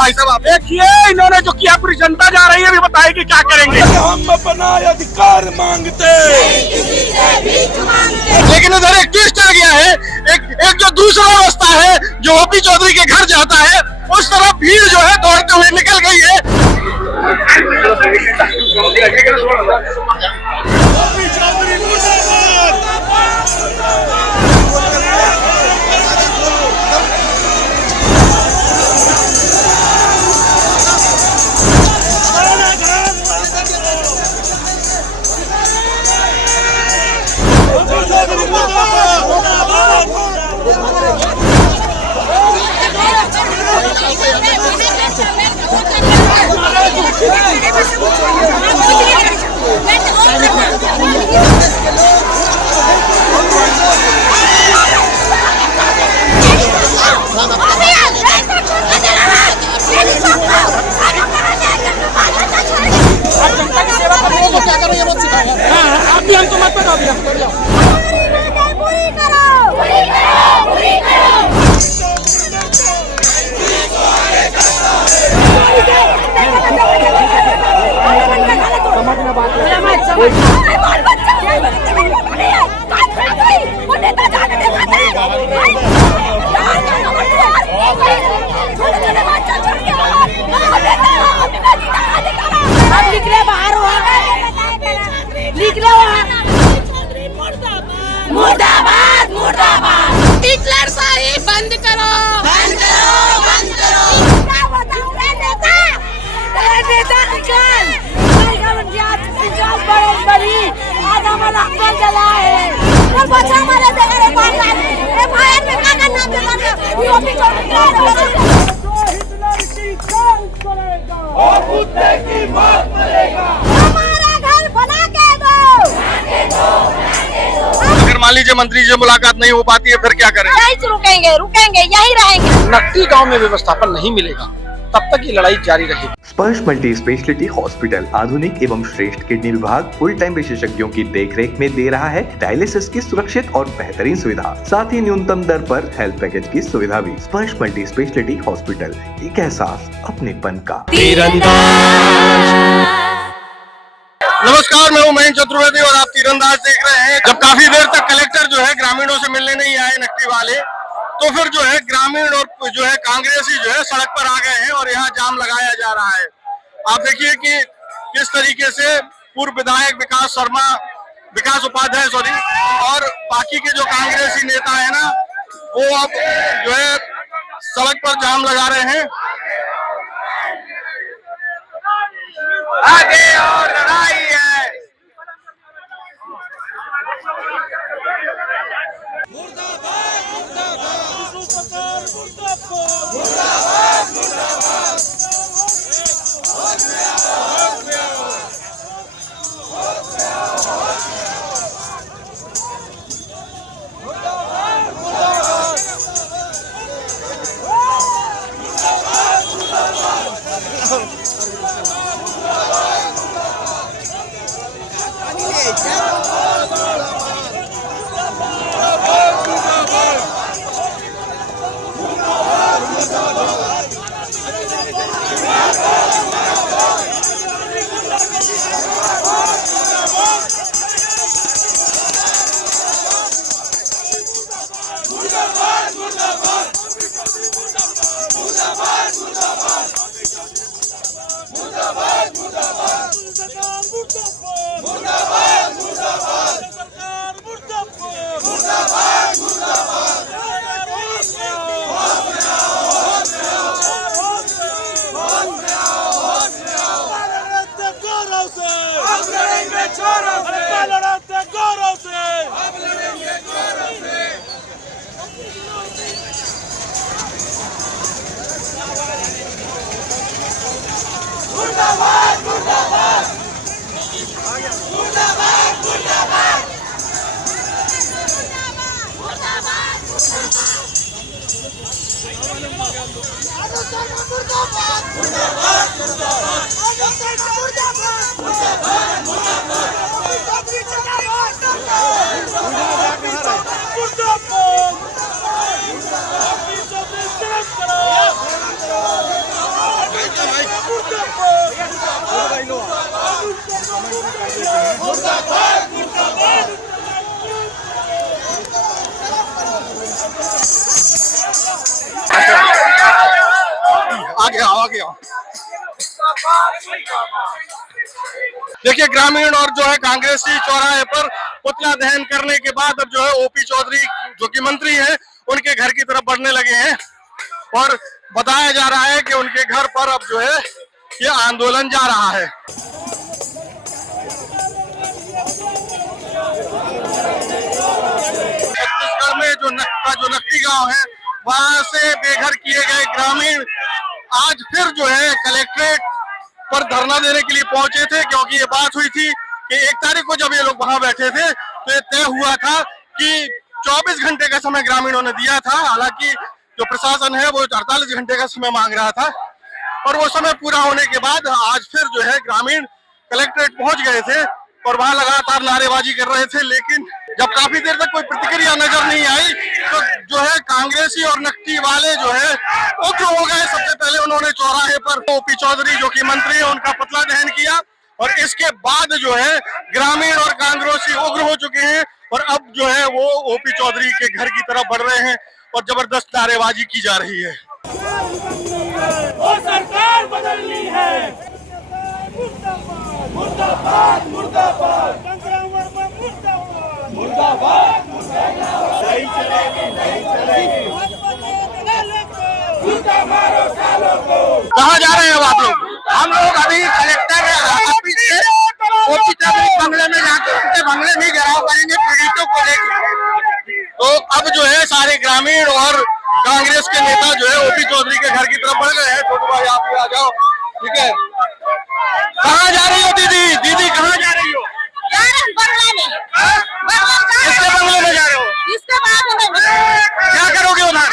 भाई साहब आप देखिए इन्होंने जो किया, पूरी जनता जा रही है, अभी बताएगी क्या करेंगे। हम अपना अधिकार मांगते, लेकिन इधर एक ट्विस्ट आ गया है, एक जो दूसरा रास्ता है जो ओपी चौधरी के घर जाता है, उस तरफ भीड़ जो है दौड़ते हुए निकल गई है। आप भी हमको मत बताओ, मुर्दाबाद मुर्दाबाद, हिटलर शाही बंद करो, बंद करो, बंद करो। क्या बताऊं रे नेता, बड़ी आज हमारा अकल जला है और बच्चा हमारे जगह रे बात है। ए भाई में का नाम पे कर ये ओपी चौधरी और कुत्ते की मौत मिलेगा। हमारा घर बना के दो। अगर मान लीजिए मंत्री से मुलाकात नहीं हो पाती है फिर क्या करें? यही रुकेंगे, रुकेंगे, यही रहेंगे। नक्की गांव में व्यवस्थापन नहीं मिलेगा तब तक ये लड़ाई जारी रहेगी। स्पर्श मल्टी स्पेशलिटी हॉस्पिटल आधुनिक एवं श्रेष्ठ किडनी विभाग फुल टाइम विशेषज्ञों की देखरेख में दे रहा है डायलिसिस की सुरक्षित और बेहतरीन सुविधा, साथ ही न्यूनतम दर पर हेल्थ पैकेज की सुविधा भी। स्पर्श मल्टी स्पेशलिटी हॉस्पिटल, एक एहसास अपनेपन का। नमस्कार, मैं हूं महेंद्र चतुर्वेदी और आप तीरंदाज देख रहे हैं। जब काफी देर तक कलेक्टर जो है ग्रामीणों से मिलने नहीं आए नक्की वाले, तो फिर जो है ग्रामीण और जो है कांग्रेसी जो है सड़क पर आ गए हैं और यहाँ जाम लगाया जा रहा है। आप देखिए कि किस तरीके से पूर्व विधायक विकास उपाध्याय और बाकी के जो कांग्रेसी नेता है ना, वो अब जो है सड़क पर जाम लगा रहे हैं। आगे और लड़ाई है। देखिए ग्रामीण और जो है कांग्रेसी चौराहे पर पुतला दहन करने के बाद अब जो है ओपी चौधरी जो कि मंत्री हैं उनके घर की तरफ बढ़ने लगे हैं और बताया जा रहा है कि उनके घर पर अब जो है ये आंदोलन जा रहा है। छत्तीसगढ़ में जो नकटी गांव है वहां से बेघर किए गए ग्रामीण आज फिर जो है कलेक्ट्रेट पर धरना देने के लिए पहुंचे थे, क्योंकि ये बात हुई थी कि 1 तारीख को जब ये लोग वहां बैठे थे तो ये तय हुआ था कि 24 घंटे का समय ग्रामीणों ने दिया था। हालांकि जो प्रशासन है वो 48 घंटे का समय मांग रहा था और वो समय पूरा होने के बाद आज फिर जो है ग्रामीण कलेक्ट्रेट पहुंच गए थे और वहां लगातार नारेबाजी कर रहे थे। लेकिन जब काफी देर तक कोई प्रतिक्रिया नजर नहीं आई तो जो है कांग्रेसी और नकटी वाले जो है उग्र हो गए। सबसे पहले उन्होंने चौराहे पर ओपी चौधरी जो कि मंत्री है उनका पुतला दहन किया और इसके बाद जो है ग्रामीण और कांग्रेसी उग्र हो चुके हैं और अब जो है वो ओपी चौधरी के घर की तरफ बढ़ रहे हैं और जबरदस्त नारेबाजी की जा रही है। वो सरकार बदलनी है। मुर्दाबाद मुर्दाबाद मुर्दाबाद नहीं चलेगी नहीं चलेगी। मारो सालों को। कहाँ जा रहे हैं अब आप लोग? हम लोग अभी कलेक्टर ऑफिस से ओपी चौधरी बंगले में जाकर उनके बंगले में घेराव करेंगे पीड़ितों को लेकर। तो अब जो है सारे ग्रामीण और कांग्रेस के नेता जो है ओपी चौधरी के घर की तरफ बढ़ गए हैं। छोटू भाई आप भी आ जाओ, ठीक है। कहाँ जा रही हो दीदी? दीदी कहाँ जा रही हो? बंगला में। किसके बंगले में जा रहे हो? इसके बाद क्या करोगे उधर?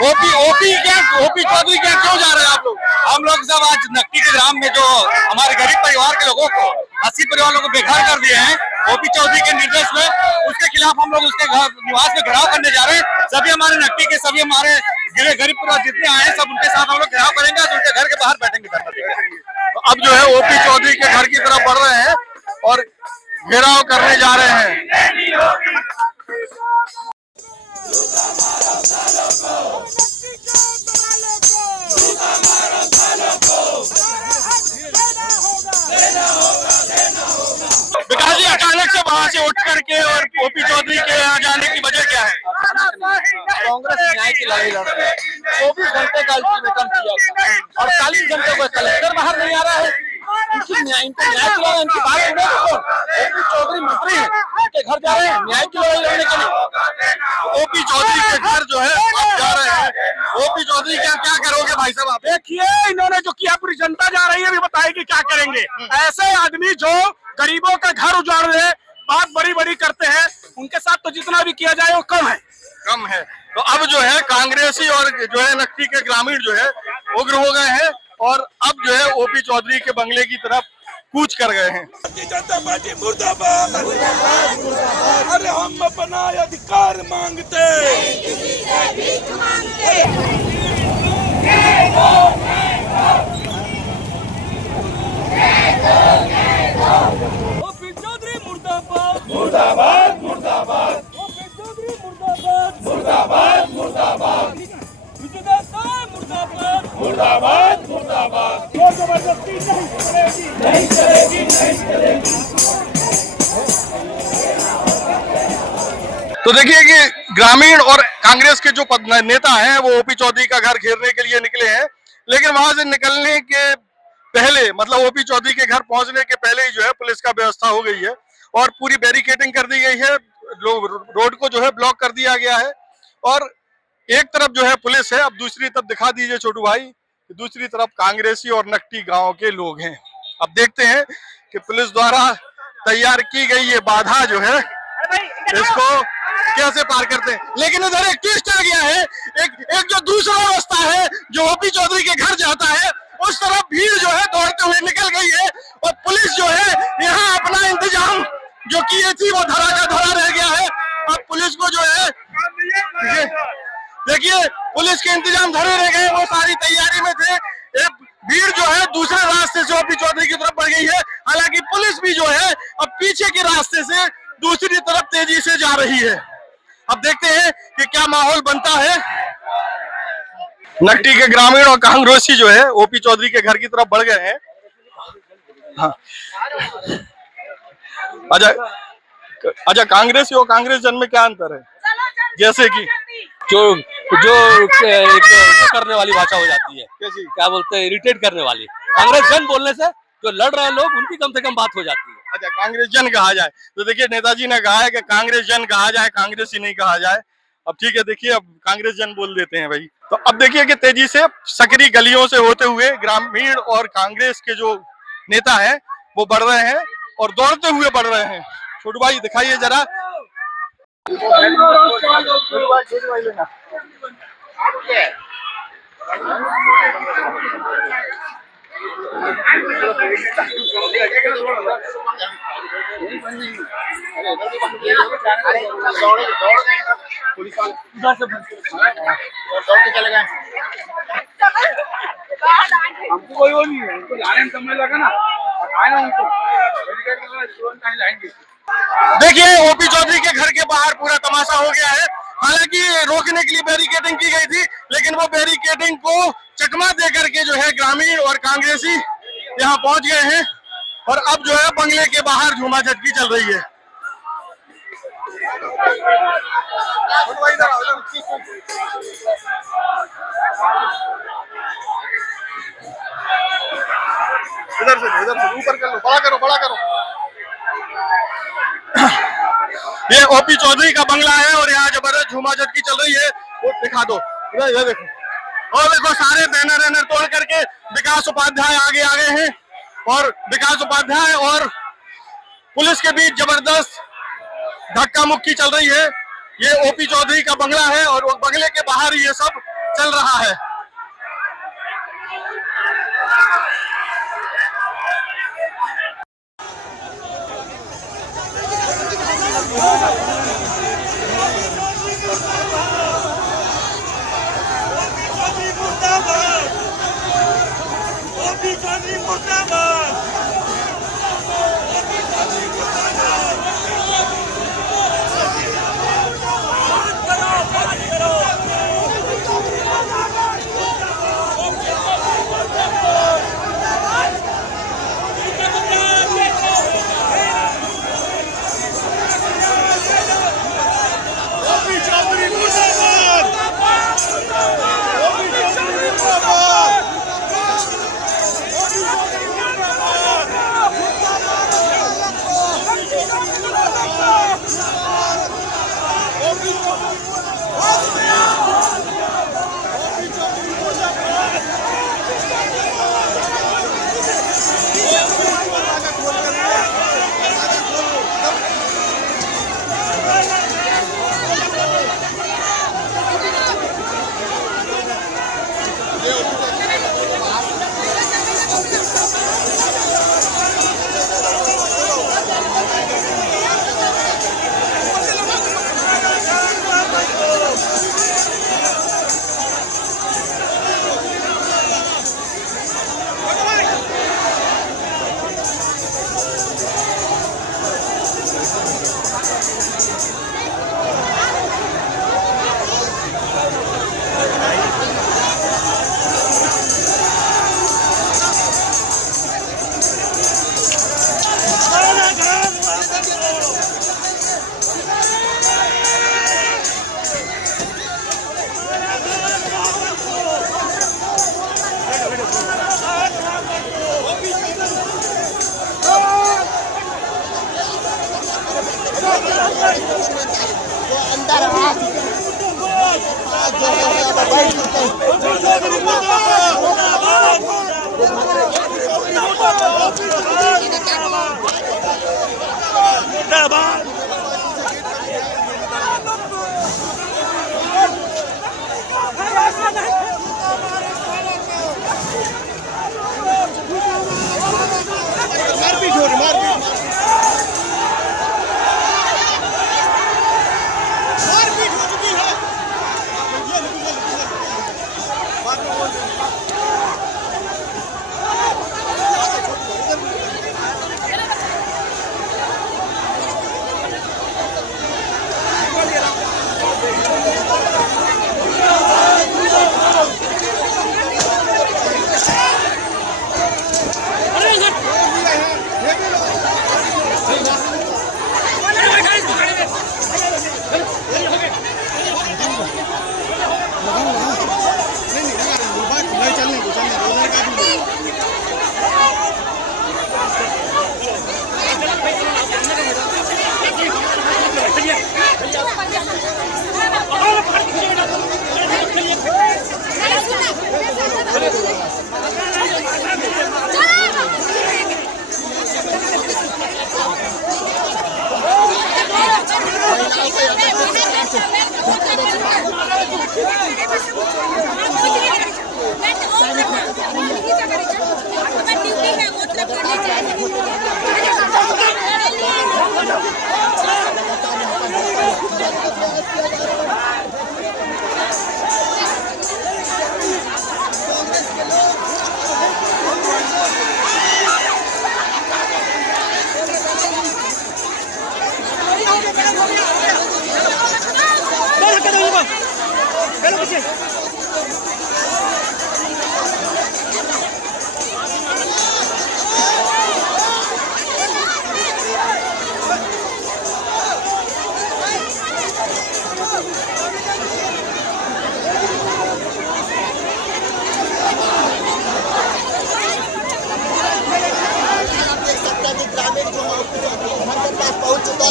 ओपी चौधरी क्या क्यों जा रहे हैं आप लोग? हम लोग सब आज नकटी के ग्राम में जो हमारे गरीब परिवार के लोगों को 80 परिवारों को बेघर कर दिए हैं ओपी चौधरी के निर्देश में, उसके खिलाफ हम लोग उसके घर निवास में घेराव करने जा रहे हैं। सभी हमारे नकटी के सभी हमारे गरीब परिवार जितने आए हैं सब उनके साथ हम लोग घेराव करेंगे और उनके घर के बाहर बैठेंगे। तो अब जो है ओपी चौधरी के घर की तरफ बढ़ रहे हैं और घेराव करने जा रहे हैं। विकास जी अचानक से वहां से उठ करके और ओपी चौधरी के यहाँ जाने की वजह क्या है? कांग्रेस न्याय की लड़ाई लड़ रही है। 24 घंटे का अल्टीमेटम किया और 40 घंटे को कलेक्टर बाहर नहीं आ रहा है। इनकी न्याय की लड़ाई, इनकी बात सुनो तो ओपी चौधरी मंत्री है उनके घर जा रहे हैं न्याय की लड़ाई लड़ने के लिए। ओपी चौधरी के घर जो है अब जा रहे हैं। ओपी चौधरी क्या क्या करोगे भाई साहब आप? देखिए इन्होंने जो किया पूरी जनता जा रही है, अभी बताएगी क्या करेंगे। ऐसे आदमी जो गरीबों का घर उजाड़ रहे, बात बड़ी बड़ी करते हैं, उनके साथ तो जितना भी किया जाए वो कम है। तो अब जो है कांग्रेसी और जो है नकटी के ग्रामीण जो है उग्र हो गए हैं और अब जो है ओपी चौधरी के बंगले की तरफ कूच कर गए हैं। भारतीय जनता पार्टी मुर्दाबाद। अरे हम अपना अधिकार मांगते। ओपी चौधरी मुर्दाबाद मुर्दाबाद मुर्दाबाद ओपी चौधरी मुर्दाबाद मुर्दाबाद मुर्दाबाद मुर्दाबाद मुर्दाबाद मुर्दाबाद। जो जबरदस्ती नहीं चलेगी नहीं चलेगी। तो देखिए कि ग्रामीण और कांग्रेस के जो नेता हैं वो ओपी चौधरी का घर घेरने के लिए निकले हैं, लेकिन वहां से निकलने के पहले मतलब ओपी चौधरी के घर पहुंचने के पहले ही जो है पुलिस का व्यवस्था हो गई है और पूरी बैरिकेडिंग कर दी गई है। रोड को जो है ब्लॉक कर दिया गया है और एक तरफ जो है पुलिस है, अब दूसरी तरफ दिखा दीजिए छोटू भाई, दूसरी तरफ कांग्रेसी और नकटी गांव के लोग हैं। अब देखते हैं कि पुलिस द्वारा तैयार की गई ये बाधा जो है इसको कैसे पार करते हैं। लेकिन इधर एक ट्विस्ट आ गया है, एक जो दूसरा रास्ता है जो ओपी चौधरी के घर जाता है उस तरफ भीड़ जो है दौड़ते हुए निकल गई है और पुलिस जो है यहाँ अपना इंतजाम जो किए थी वो धरा का धरा रह गया है। अब पुलिस को जो है देखिए पुलिस के इंतजाम धरे रह गए, वो सारी तैयारी में थे। एक भीड़ जो है दूसरे रास्ते से ओपी चौधरी की तरफ बढ़ गई है, हालांकि पुलिस भी जो है अब पीछे के रास्ते से दूसरी तरफ तेजी से जा रही है। अब देखते हैं कि क्या माहौल बनता है। नकटी के ग्रामीण और कांग्रेसी जो है ओपी चौधरी के घर की तरफ बढ़ गए हैं। हाँ। अच्छा, कांग्रेसी और कांग्रेस जन में क्या अंतर है? जैसे कि जो एक करने वाली भाषा हो जाती है, कैसी? क्या बोलते हैं, इरिटेट करने वाली। कांग्रेस जन बोलने से जो लड़ रहे हैं लोग, उनकी कम से कम बात हो जाती है। अच्छा, कांग्रेस जन कहा जाए तो देखिए नेताजी ने कहा है कि कांग्रेस जन कहा जाए, कांग्रेसी नहीं कहा जाए। अब ठीक है, देखिए अब कांग्रेस जन बोल देते हैं भाई। तो अब देखिए कि तेजी से सकरी गलियों से होते हुए ग्रामीण और कांग्रेस के जो नेता हैं वो बढ़ रहे हैं और दौड़ते हुए बढ़ रहे हैं। छोटू भाई दिखाइए जरा। हमको कोई वो नहीं है, उनको लाने में समय लगा ना, आए ना उनको तुरंत कहीं लाएंगे। देखिए ओपी चौधरी के घर के बाहर पूरा तमाशा हो गया है। हालांकि रोकने के लिए बैरिकेडिंग की गई थी, लेकिन वो बैरिकेडिंग को चकमा दे करके जो है ग्रामीण और कांग्रेसी यहाँ पहुंच गए हैं और अब जो है बंगले के बाहर झूमाझटकी चल रही है। इधर से ऊपर कर लो, बड़ा करो। ये ओपी चौधरी का बंगला है और यहाँ जबरदस्त झूमाझटकी चल रही है। वो दिखा दो, इधर देखो। और देखो सारे बैनर तोड़ करके विकास उपाध्याय आगे आ गए हैं और विकास उपाध्याय और पुलिस के बीच जबरदस्त धक्का मुक्की चल रही है। ये ओपी चौधरी का बंगला है और वो बंगले के बाहर ये सब चल रहा है।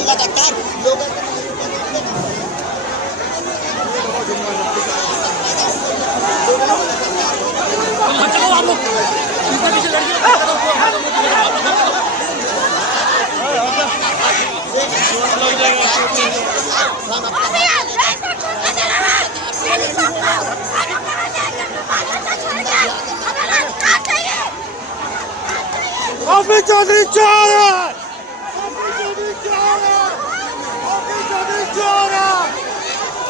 लगातार लोगों ओपी चौधरी चोर है,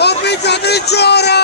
ओपी चौधरी चोर है।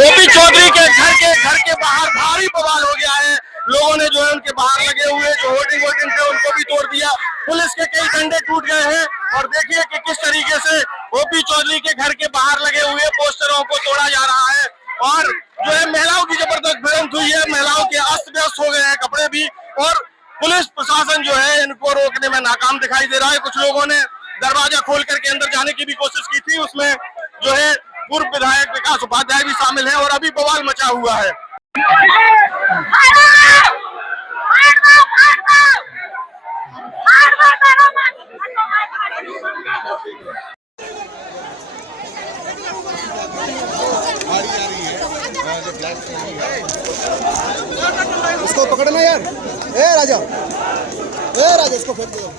ओपी चौधरी के घर के बाहर भारी बवाल हो गया है। लोगों ने जो है उनके बाहर लगे हुए जो होर्डिंग थे उनको भी तोड़ दिया। पुलिस के कई डंडे टूट गए हैं और देखिए कि किस तरीके से ओपी चौधरी के घर के बाहर लगे हुए पोस्टरों को तोड़ा जा रहा है और जो है महिलाओं की जबरदस्त भिड़ंत हुई है। महिलाओं के अस्त व्यस्त हो गए हैं कपड़े भी और पुलिस प्रशासन जो है इनको रोकने में नाकाम दिखाई दे रहा है। कुछ लोगों ने दरवाजा खोल करके अंदर जाने की भी कोशिश की थी, उसमें जो है पूर्व विधायक विकास उपाध्याय भी शामिल है और अभी बवाल मचा हुआ है। इसको पकड़ना यार, ए राजा इसको फेंक दो।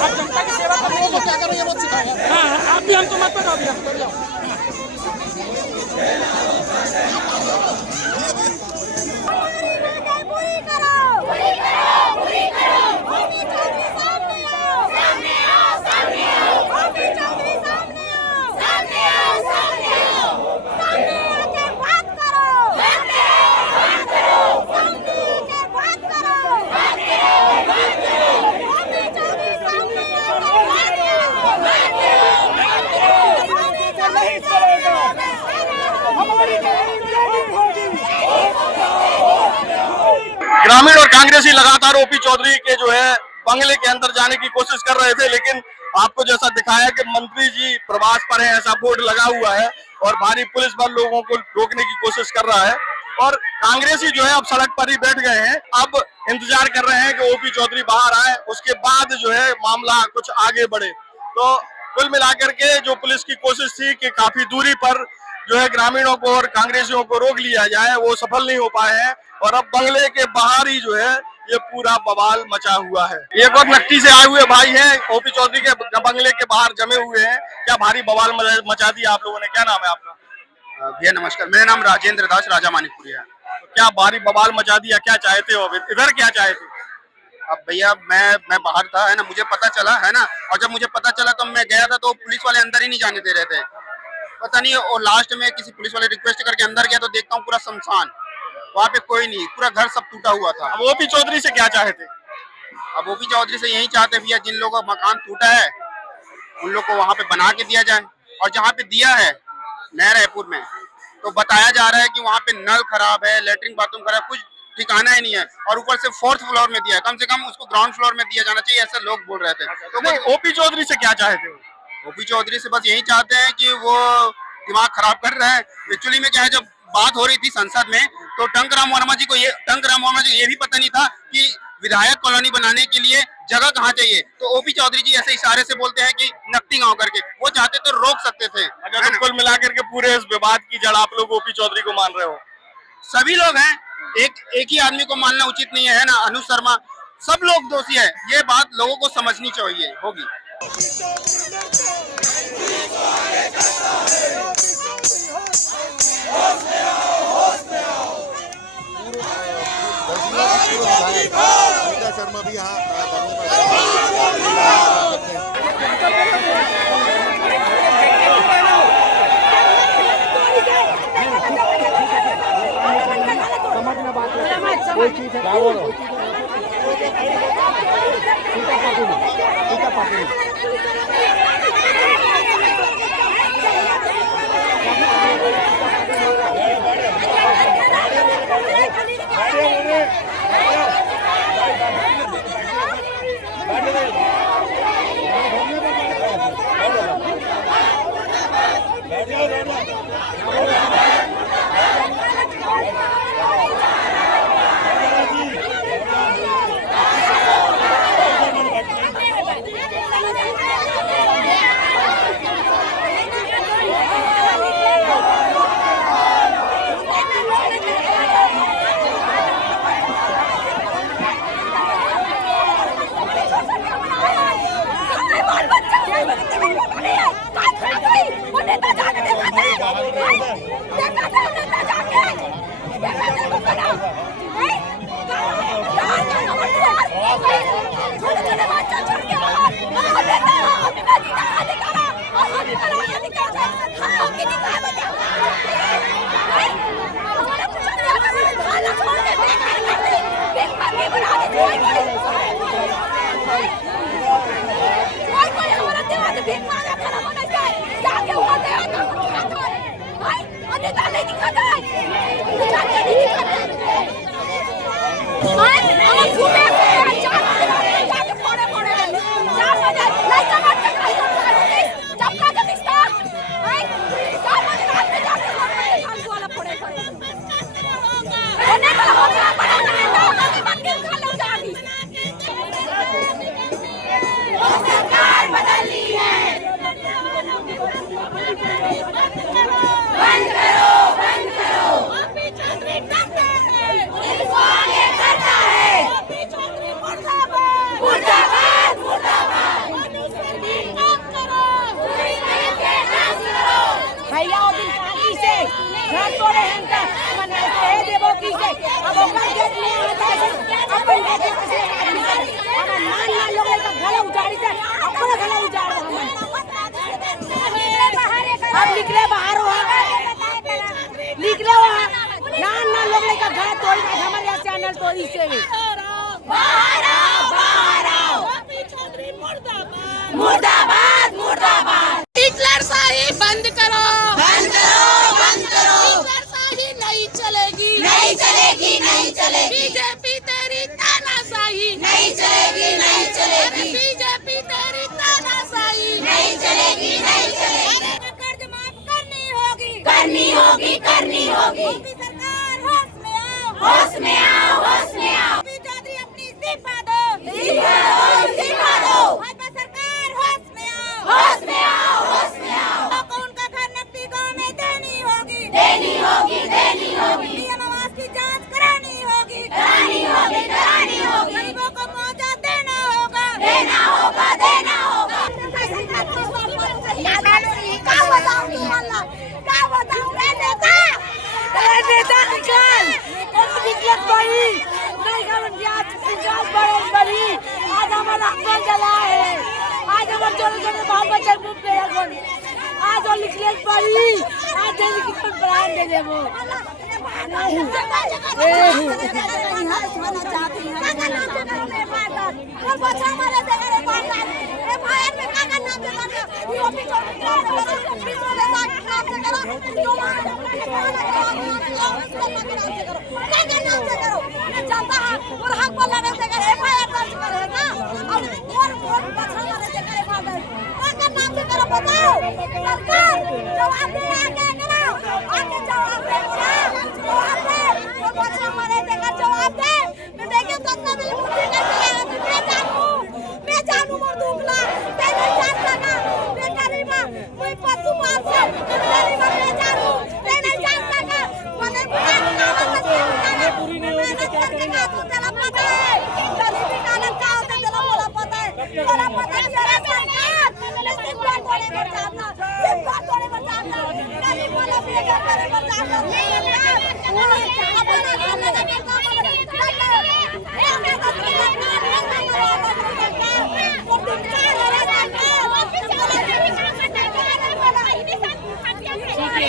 आप जनता की सेवा कर रहे हो, क्या करो ये मत सिखाओ। हाँ, आप भी हमको मत बताओ, अभी हम जाओ। ग्रामीण और कांग्रेसी लगातार ओपी चौधरी के जो है बंगले के अंदर जाने की कोशिश कर रहे थे, लेकिन आपको जैसा दिखाया कि मंत्री जी प्रवास पर है ऐसा बोर्ड लगा हुआ है और भारी पुलिस बल लोगों को रोकने की कोशिश कर रहा है और कांग्रेसी जो है अब सड़क पर ही बैठ गए हैं। अब इंतजार कर रहे हैं कि ओपी चौधरी बाहर आए, उसके बाद जो है मामला कुछ आगे बढ़े। तो कुल मिलाकर के जो पुलिस की कोशिश थी कि काफी दूरी पर जो है ग्रामीणों को और कांग्रेसियों को रोक लिया जाए, वो सफल नहीं हो पाए हैं और अब बंगले के बाहर ही जो है ये पूरा बवाल मचा हुआ है। एक और नक्टी से आए हुए भाई हैं, ओपी चौधरी के बंगले के बाहर जमे हुए हैं। क्या भारी बवाल मचा दिया आप लोगों ने? क्या नाम है आपका? भैया नमस्कार, मेरा नाम राजेंद्र दास राजा मानिकपुरी है। क्या भारी बवाल मचा दिया, क्या चाहते हो? इधर क्या चाहते? अब भैया मैं बाहर था है ना, मुझे पता चला है ना, और जब मुझे पता चला तो मैं गया था तो पुलिस वाले अंदर ही नहीं जाने दे रहे थे, पता नहीं। और लास्ट में किसी पुलिस वाले रिक्वेस्ट करके अंदर गया तो देखता हूँ पूरा शमशान, वहाँ पे कोई नहीं, पूरा घर सब टूटा हुआ था। अब ओपी चौधरी से क्या चाहते? अब ओपी चौधरी से यही चाहते भैया, जिन लोगों का मकान टूटा है उन लोग को वहाँ पे बना के दिया जाए, और जहाँ पे दिया है नया रायपुर में तो बताया जा रहा है कि वहाँ पे नल खराब है, लेटरिन बाथरूम खराब, कुछ ठिकाना ही नहीं है, और ऊपर से 4th फ्लोर में दिया है, कम से कम उसको ग्राउंड फ्लोर में दिया जाना चाहिए, ऐसे लोग बोल रहे थे। तो ओपी चौधरी से क्या चाहते हो? ओपी चौधरी से बस यही चाहते हैं कि वो दिमाग खराब कर रहे हैं। एक्चुअली में क्या है, जब बात हो रही थी संसद में तो टंकराम वर्मा जी को ये भी पता नहीं था कि विधायक कॉलोनी बनाने के लिए जगह कहाँ चाहिए, तो ओपी चौधरी जी ऐसे इशारे से बोलते हैं कि नकटी गांव करके, वो चाहते तो रोक सकते थे। अगर कुल मिलाकर के पूरे इस विवाद की जड़ आप लोग ओपी चौधरी को मान रहे हो? सभी लोग हैं, एक ही आदमी को मानना उचित नहीं है ना। अनुज शर्मा, सब लोग दोषी है, ये बात लोगों को समझनी चाहिए होगी। शर्मा भी यहाँ समझना बात है, कोई चीज है, क्या बोल रहा हूँ? निकले बाहर निकले वहाँ ना लोग का घर तोड़ी हमारे यहाँ चैनल तोड़ी से बाहर आओ मुर्दाबाद मुर्दाबाद हिटलर शाही बंद करो हिटलर शाही नहीं चलेगी बीजेपी तेरी तानाशाही नहीं चलेगी बीजेपी तेरी तानाशाही नहीं चलेगी कर्ज माफ करनी होगी मोदी सरकार होश में आओ चौधरी अपनी इस्तीफा दो भाजपा सरकार होश में आओ उनका घर नकदी गाँव में देनी होगी पीएम आवास की जांच करानी होगी गरीबों को मुआवजा देना होगा क्या बताऊं नेता निकलत बड़ी नहीं खबर बड़ी आज हमारा अकल जला है आज हमारे छोटे बाल बच्चे मुफ्त है आज और निकलत बड़ी आज की प्राण दे दे वो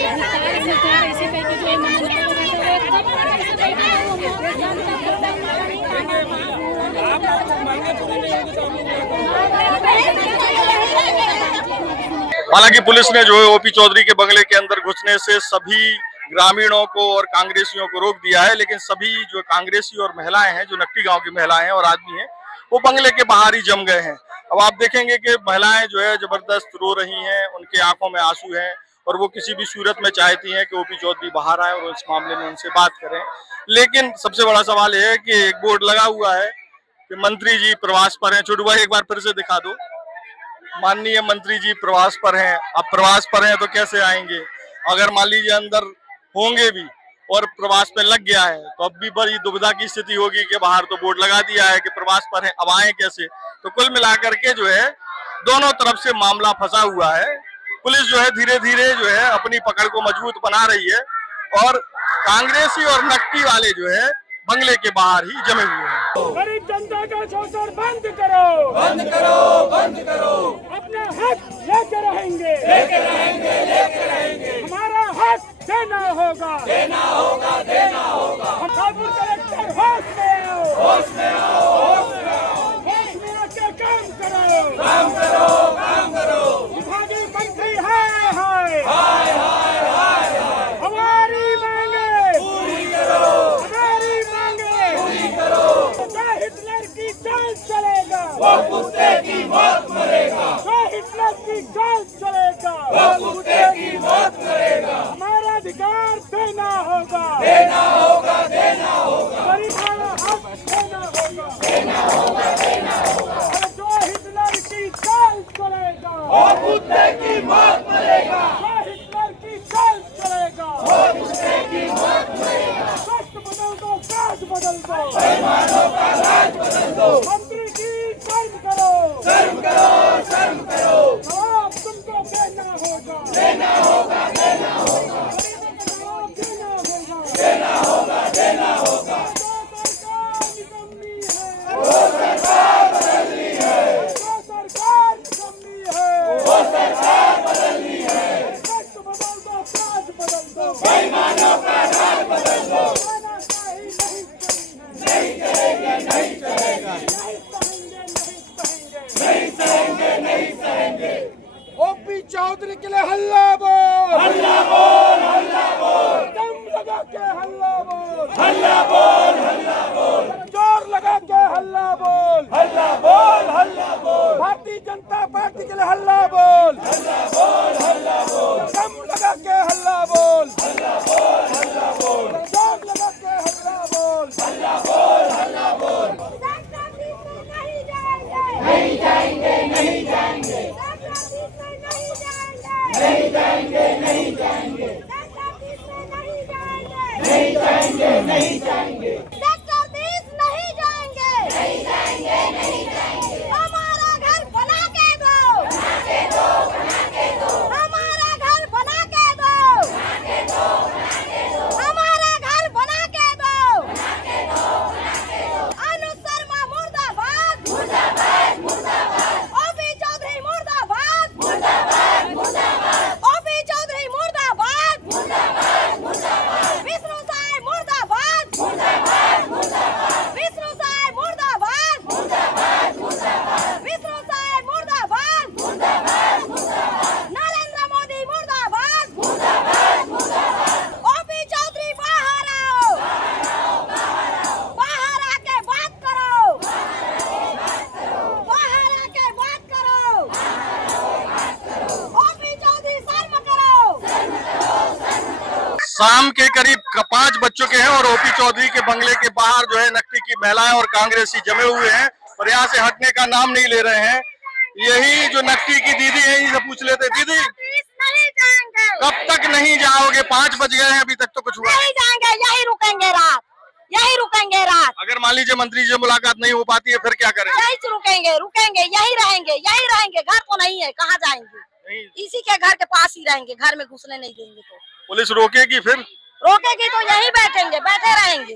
ऐसे करके जो हालांकि पुलिस ने जो है ओपी चौधरी के बंगले के अंदर घुसने से सभी ग्रामीणों को और कांग्रेसियों को रोक दिया है, लेकिन सभी जो कांग्रेसी और महिलाएं हैं, जो नकटी गांव की महिलाएं हैं और आदमी हैं, वो बंगले के बाहर ही जम गए हैं। अब आप देखेंगे कि महिलाएं जो है जबरदस्त रो रही हैं, उनके आंखों में आंसू हैं और वो किसी भी सूरत में चाहती हैं कि ओपी चौधरी बाहर आए और इस मामले में उनसे बात करें। लेकिन सबसे बड़ा सवाल यह है कि एक बोर्ड लगा हुआ है कि मंत्री जी प्रवास पर हैं। छोटू भाई एक बार फिर से दिखा दो। माननीय मंत्री जी प्रवास पर हैं। अब प्रवास पर हैं तो कैसे आएंगे? अगर मान लीजिए अंदर होंगे भी और प्रवास पे लग गया है तो अब भी बड़ी दुविधा की स्थिति होगी कि बाहर तो बोर्ड लगा दिया है कि प्रवास पर है, अब आए कैसे? तो कुल मिलाकर के जो है दोनों तरफ से मामला फंसा हुआ है। पुलिस जो है धीरे धीरे जो है अपनी पकड़ को मजबूत बना रही है और कांग्रेसी और नकटी वाले जो है बंगले के बाहर ही जमे हुए हैं। गरीब जनता का शोषण बंद करो, बंद करो, बंद करो। अपना हक लेके रहेंगे, लेके रहेंगे, लेके रहेंगे। हमारा हक देना होगा, देना होगा, देना होगा। ठाकुर कलेक्टर होश में आओ, होश में आओ, होश में आओ। होश में आके काम करो, काम करो, काम करो। विभागीय मंत्री हाय हाय, हाय हाय, हाय हाय। हमारी मांगे पूरी करो, हमारी मांगे पूरी करो। हिटलर की चाल चलेगा, वो कुत्ते की मौत मरेगा। हिटलर की चाल चलेगा, वो कुत्ते की मौत मरेगा। हमारा अधिकार देना होगा, देना होगा, देना होगा। गरीबों का हक देना होगा, देना होगा, देना होगा। और जो हिटलर की चाल चलेगा, वो कुत्ते की मौत मरेगा। जो हिटलर की चाल चलेगा, वो कुत्ते की मौत मरेगा। सख्त बदल दो, काज बदल दो, बेईमानों का राज बदल दो। मंत्री की शर्म करो, शर्म करो, शर्म करो। जवाब तुमको देना होगा, देना होगा, देना होगा। गरीबों का जवाब देना होगा, देना होगा, देना होगा। जो सरकार निकम्मी है, वो सरकार बदलनी है। जो सरकार निकम्मी है, वो सरकार बदलनी है। सख्त बदल दो, काज बदल दो, बेईमानों का राज बदल दो। नहीं चलेगा, नहीं चलेगा, नहीं सहेंगे, नहीं सहेंगे, नहीं सहेंगे। ओपी चौधरी के लिए हल्ला बोल, हल्ला बोल, हल्ला बोल। दम लगा के हल्ला बोल, हल्ला बोल, हल्ला बोल। जोर लगा के हल्ला बोल, हल्ला बोल, हल्ला बोल। भारतीय जनता पार्टी के लिए हल्ला बोल, हल्ला बोल, हल्ला बोल। दम लगा के हल्ला बोल, हल्ला बोल, हल्ला बोल। जोर लगा के हल्ला बोल, हल्ला बोल, हल्ला बोल। नहीं जाएंगे, नहीं जाएंगे, नहीं जाएंगे, नहीं जाएंगे, नहीं जाएंगे, नहीं जाएंगे। सेक्टर 30 नहीं जाएंगे, नहीं जाएंगे, नहीं जाएंगे। हमारा घर बना के दो, बना के दो, बना के दो। हमारा घर बना के दो, बना के दो, बना के दो। हमारा घर बना के दो, बना के दो, बना के दो। अनुज शर्मा मुर्दाबाद, मुर्दाबाद, मुर्दाबाद। ओपी चौधरी मुर्दाबाद, मुर्दाबाद, मुर्दाबाद। ओपी चौधरी मुर्दाबाद, मुर्दाबाद, मुर्दाबाद। विष्णु साय मुर्दाबाद, मुर्दाबाद, मुर्दाबाद। विष्णु साय मुर्दाबाद, मुर्दाबाद, मुर्दाबाद। विष्णु साय मुर्दाबाद, मुर्दाबाद, मुर्दाबाद। नरेंद्र मोदी मुर्दाबाद, मुर्दाबाद, मुर्दाबाद। ओपी चौधरी बाहर आओ, बाहर आके बात करो, बाहर आके बात करो। ओपी चौधरी शर्म करो, शाम के करीब 5 बज चुके हैं और ओपी चौधरी के बंगले के बाहर जो है नकटी की महिलाएं और कांग्रेसी जमे हुए हैं और यहाँ से हटने का नाम नहीं ले रहे हैं। यही जो नकटी की दीदी है इनसे पूछ लेते। दीदी नहीं जाएंगे, कब तक नहीं जाओगे? 5 बज गए हैं, अभी तक तो कुछ हुआ नहीं जाएंगे। यही रुकेंगे रात, यही रुकेंगे रात। अगर मान लीजिए मंत्री से मुलाकात नहीं हो पाती है फिर क्या करेंगे? यही रुकेंगे, रुकेंगे, यही रहेंगे, यही रहेंगे। घर तो नहीं है, कहाँ जाएंगे? इसी के घर के पास ही रहेंगे, घर में घुसने नहीं देंगे। तो पुलिस रोकेगी? फिर रोकेगी तो यही बैठेंगे, बैठे रहेंगे,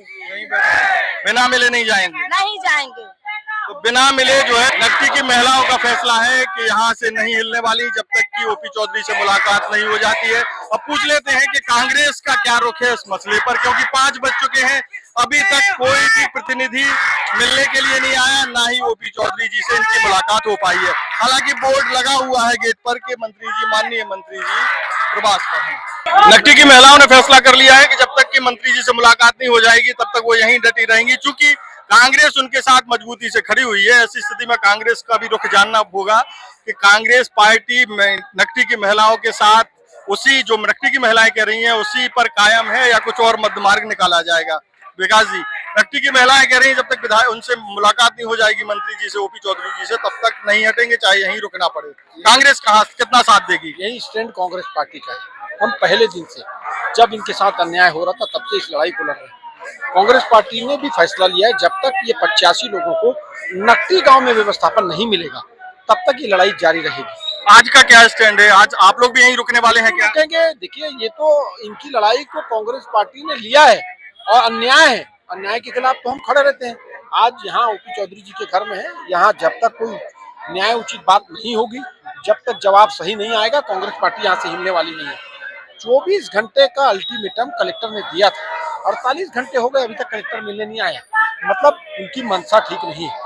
बिना मिले नहीं जाएंगे, नहीं जाएंगे। तो बिना मिले जो है नकटी की महिलाओं का फैसला है कि यहाँ से नहीं हिलने वाली जब तक कि ओपी चौधरी से मुलाकात नहीं हो जाती है। अब पूछ लेते हैं कि कांग्रेस का क्या रुख है इस मसले पर, क्योंकि 5 बज चुके हैं, अभी तक कोई भी प्रतिनिधि मिलने के लिए नहीं आया, ना ही ओपी चौधरी जी से इनकी मुलाकात हो पाई है। हालांकि बोर्ड लगा हुआ है गेट पर कि मंत्री जी, माननीय मंत्री जी प्रवास पर हैं। नकटी की महिलाओं ने फैसला कर लिया है कि जब तक कि मंत्री जी से मुलाकात नहीं हो जाएगी तब तक वो यहीं डटी रहेंगी। चूंकि कांग्रेस उनके साथ मजबूती से खड़ी हुई है, ऐसी स्थिति में कांग्रेस का भी रुख जानना होगा कि कांग्रेस पार्टी नकटी की महिलाओं के साथ उसी जो नकटी की महिलाएं कह रही हैं उसी पर कायम है या कुछ और मध्य मार्ग निकाला जाएगा। विकास जी, नकटी की महिलाएं कह रही हैं जब तक विधायक उनसे मुलाकात नहीं हो जाएगी मंत्री जी से, ओपी चौधरी जी से, तब तक नहीं हटेंगे, चाहे यहीं रुकना पड़े। कांग्रेस कहाँ कितना साथ देगी? यही स्टैंड कांग्रेस पार्टी का है। हम पहले दिन से जब इनके साथ अन्याय हो रहा था तब से इस लड़ाई को लड़ रहे हैं। कांग्रेस पार्टी ने भी फैसला लिया है जब तक ये 85 लोगों को नकटी गांव में व्यवस्थापन नहीं मिलेगा तब तक ये लड़ाई जारी रहेगी। आज का क्या स्टैंड है? आज आप लोग भी यहीं रुकने वाले हैं क्या? कहेंगे देखिए, ये तो इनकी लड़ाई को कांग्रेस पार्टी ने लिया है और अन्याय है, अन्याय के खिलाफ तो हम खड़े रहते हैं। आज यहाँ ओपी चौधरी जी के घर में है, यहाँ जब तक कोई न्याय उचित बात नहीं होगी, जब तक जवाब सही नहीं आएगा, कांग्रेस पार्टी यहाँ से हिलने वाली नहीं है। 24 घंटे का अल्टीमेटम कलेक्टर ने दिया था, 48 घंटे हो गए अभी तक कलेक्टर मिलने नहीं आया। मतलब उनकी मनसा ठीक नहीं है।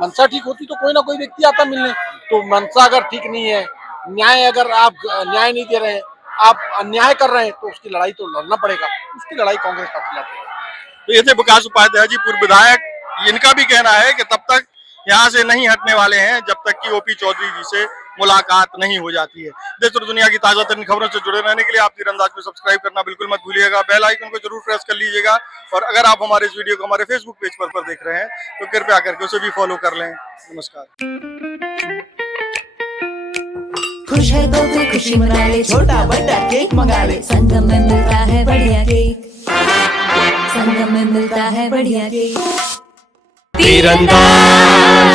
मनसा ठीक होती तो कोई ना कोई व्यक्ति आता मिलने। तो मनसा अगर ठीक नहीं है, न्याय अगर आप न्याय नहीं दे रहे हैं, आप अन्याय कर रहे हैं, तो उसकी लड़ाई तो लड़ना पड़ेगा। उसकी लड़ाई कांग्रेस पार्टी लड़ेगी। तो ये थे विकास उपाध्याय जी, पूर्व विधायक। इनका भी कहना है कि तब तक यहाँ से नहीं हटने वाले हैं जब तक कि ओपी चौधरी जी से मुलाकात नहीं हो जाती है। देश और दुनिया की ताजा तरीन खबरों से जुड़े रहने के लिए आप तीरंदाज को सब्सक्राइब करना बिल्कुल मत भूलिएगा। बेल आइकन को जरूर प्रेस कर लीजिएगा। और अगर आप हमारे इस वीडियो को हमारे फेसबुक पेज पर देख रहे हैं तो कृपया करके उसे भी फॉलो कर लें। नमस्कार। खुश है तो फिर खुशी मना ले, छोटा बड़ा केक मंगा ले, संगम में मिलता है बढ़िया केक, संगम में मिलता है बढ़िया केक। तीरंदाज।